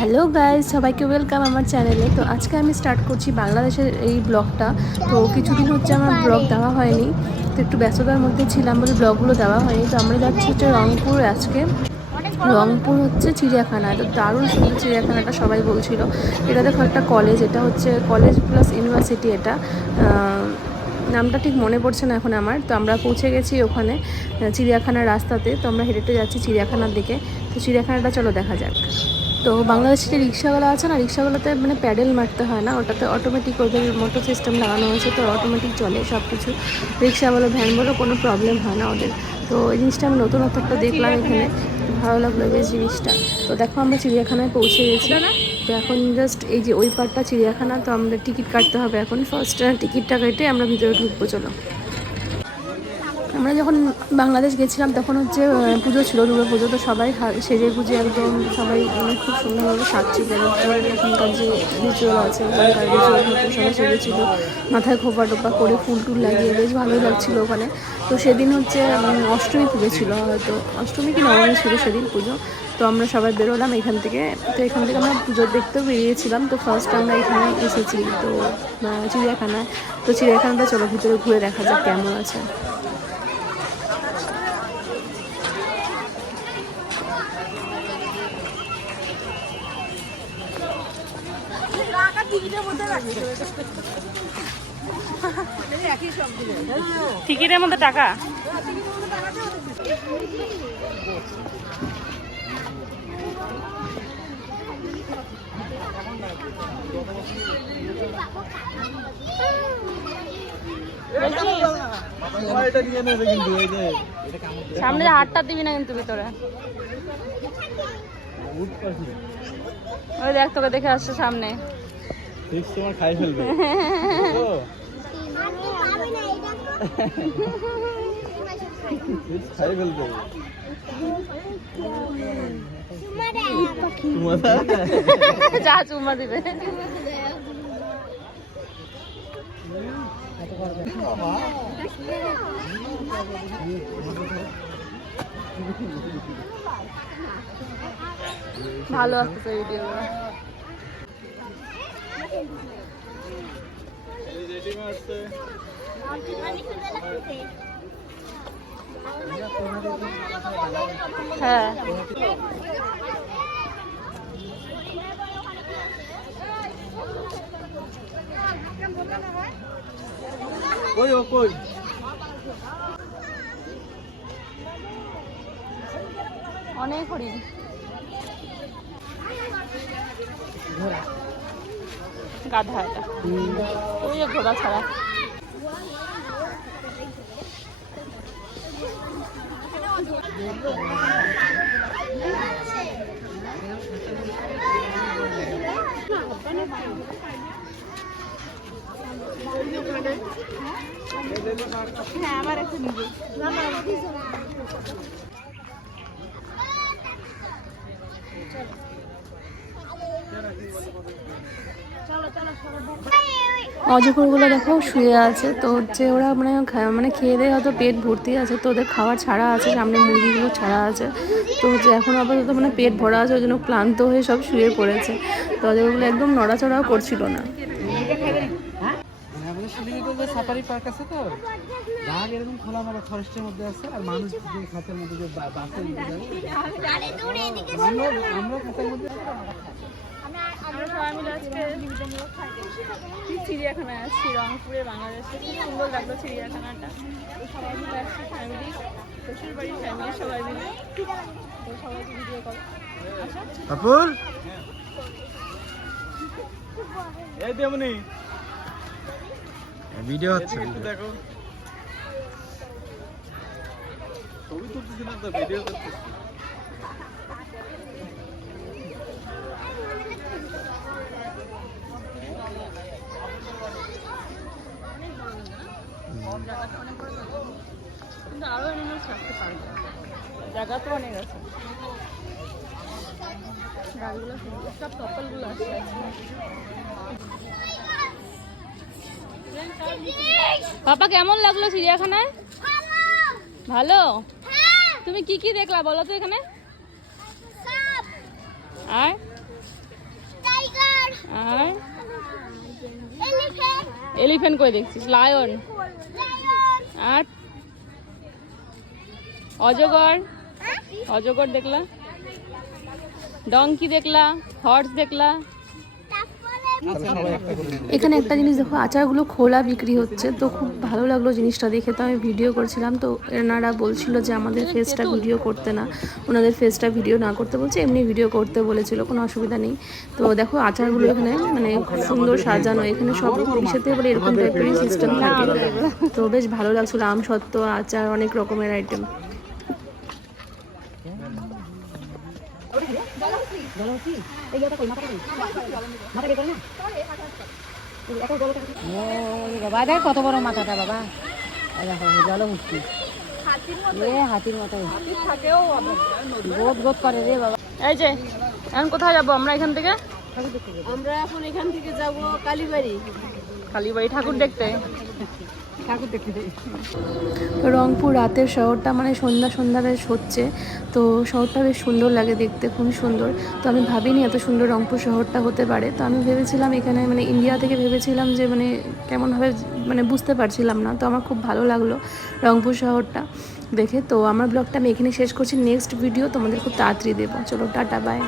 Hello guys, সবাইকে welcome আমার চ্যানেলে। তো আজকে আমি স্টার্ট করছি বাংলাদেশের এই ব্লগটা। তো কিছুদিন হচ্ছে আমার ব্লগ দেওয়া হয়নি, তো একটু ব্যস্ততার মধ্যে ছিলাম বলে ব্লগগুলো দেওয়া হয়নি। তো আমরা যাচ্ছি হচ্ছে রংপুর আজকে। রংপুর হচ্ছে চিড়িয়াখানা, তো দারুণ সুন্দর চিড়িয়াখানাটা, সবাই বলছিল। এটা দেখো একটা কলেজ, এটা হচ্ছে কলেজ প্লাস ইউনিভার্সিটি। এটা নামটা ঠিক মনে পড়ছে না এখন আমার। তো আমরা পৌঁছে গেছি ওখানে চিড়িয়াখানার রাস্তাতে। তো আমরা হেঁটে যাচ্ছি চিড়িয়াখানার দিকে। তো চিড়িয়াখানাটা চলো দেখা যাক। তো বাংলাদেশে যে রিক্সাওয়ালা আছে না, রিক্সাওয়ালাতে মানে প্যাডেল মারতে হয় না, ওটাতে অটোমেটিক ওদের মোটর সিস্টেম লাগানো হয়েছে, তো অটোমেটিক চলে সব কিছু। রিক্সা বলো ভ্যান বলো কোনো প্রবলেম হয় না ওদের। তো এই জিনিসটা আমি নতুনত্ব একটা দেখলাম এখানে, ভালো লাগলো বেশ জিনিসটা। তো দেখো আমরা চিড়িয়াখানায় পৌঁছে গেছি। তো এখন জাস্ট এই যে ওই পার্টটা চিড়িয়াখানা, তো আমাদের টিকিট কাটতে হবে এখন। ফার্স্ট টিকিটটা কেটে আমরা ভিতরে ঢুকবো, চলো। আমরা যখন বাংলাদেশ গেছিলাম তখন হচ্ছে পুজো ছিল, দুর্গা পুজো। তো সবাই সেজে গুজে একদম সবাই মানে খুব সুন্দরভাবে সাজছিল। এখানকার যে রিচুয়াল আছে ওখানকার রিচুয়াল মতো সবাই সেজেছিল, মাথায় খোপা টোপা করে ফুল টুল লাগিয়ে বেশ ভালোই লাগছিলো ওখানে। তো সেদিন হচ্ছে অষ্টমী পুজো ছিল, হয়তো অষ্টমী কি নবমী ছিল সেদিন পুজো। তো আমরা সবাই বেরোলাম এখান থেকে। তো এখান থেকে আমরা পুজো দেখতেও বেরিয়েছিলাম। তো ফার্স্ট আমরা এখানে এসেছি তো চিড়িয়াখানায়। তো চিড়িয়াখানাটা চলো ভিতরে ঘুরে দেখা যাক কেমন আছে। টিকিটের মধ্যে টাকা সামনে হাতটা দিবি না কিন্তু ভিতরে। ওই দেখ তোকে দেখে আসছে সামনে, তোমার খাই ফেলবে। খাই ফেলবে যা চুমা দিবে। ভালো আসতেছে ভিডিও। হ্যাঁ অনেক হরিণ, গাধা এটা, ওই ঘোড়া ছাড়া। হ্যাঁ আমার একটা নিজে অজগরগুলো দেখো শুয়ে আছে। তো হচ্ছে ওরা মানে খেয়ে দিয়ে হয়তো পেট ভর্তি আছে, তো ওদের খাবার ছাড়া আছে, সামনে মুরগিগুলো ছাড়া আছে। তো হচ্ছে এখন আপাতত মানে পেট ভরা আছে, ওই জন্য ক্লান্ত হয়ে সব শুয়ে পড়েছে। তো অজগরগুলো একদম নড়াচড়াও করছিল না। সাফারি পার্ক আছে, তো বাঘ এরকম খোলামেলা ফরেস্টের মধ্যে আছে, আর মানুষ যে খাঁচার মধ্যে যে বাসের মধ্যে আমরা খাঁচার মধ্যে আমরা সবাই মিলে আজকে চিড়িয়াখানায় আসছি রংপুরে, বাংলাদেশে। খুব সুন্দর লাগলো চিড়িয়াখানাটা। তো সবাই মিলে আসছি, ফ্যামিলি, শ্বশুর বাড়ির ফ্যামিলি সবাই মিলে। তো সবাইকে ভিডিও কল আপুর এই দেমনি ভিডিও হচ্ছে, দেখো ছবি তুলতেছি না তো, ভিডিও করতেছি। কিন্তু আরো অ্যানিমালস রাখতে পারবে, জায়গা তো অনেক আছে। গাড়িগুলো সব কপালগুলো আছে। পাপা কেমন লাগলো চিড়িয়াখানায়? ভালো। তুমি কি কি দেখলা বলো তো এখানে? আর আর এলিফ্যান্ট কই দেখছিস? লায়ন। আর অজগর, অজগর দেখলা, ডঙ্কি দেখলা, হর্স দেখলা। এখানে একটা জিনিস দেখো, আচারগুলো খোলা বিক্রি হচ্ছে, তো খুব ভালো লাগলো জিনিসটা দেখে। তো আমি ভিডিও করছিলাম, তো এনারা বলছিল যে আমাদের ফেসটা ভিডিও করতে না, ওনাদের ফেসটা ভিডিও না করতে বলছে, এমনি ভিডিও করতে বলেছিল, কোনো অসুবিধা নেই। তো দেখো আচারগুলো এখানে মানে খুব সুন্দর সাজানো, এখানে সব ইসেতে বলে এরকম টাইপেরই সিস্টেম থাকে। তো বেশ ভালো লাগছিল, আম সত্ত্ব, আচার, অনেক রকমের আইটেম। বাবা দেখ কত বড় মাথাটা বাবা, জলহস্তি হাতির মতো গোদ গোদ করে রে বাবা। এই যে এখন কোথায় যাবো আমরা এখান থেকে? আমরা এখন এখান থেকে যাব কালীবাড়ি, কালীবাড়ি ঠাকুর দেখতে। ঠাকুর দেখতে। তো রংপুর রাতের শহরটা মানে সন্ধ্যা সন্ধ্যা বেশ হচ্ছে, তো শহরটা বেশ সুন্দর লাগে দেখতে, খুবই সুন্দর। তো আমি ভাবিনি এত সুন্দর রংপুর শহরটা হতে পারে। তো আমি ভেবেছিলাম এখানে মানে ইন্ডিয়া থেকে ভেবেছিলাম যে মানে কেমনভাবে মানে বুঝতে পারছিলাম না। তো আমার খুব ভালো লাগলো রংপুর শহরটা দেখে। তো আমার ব্লগটা আমি এখানে শেষ করছি, নেক্সট ভিডিও তোমাদের খুব তাড়াতাড়ি দেবো। চলো টাটা, বাই।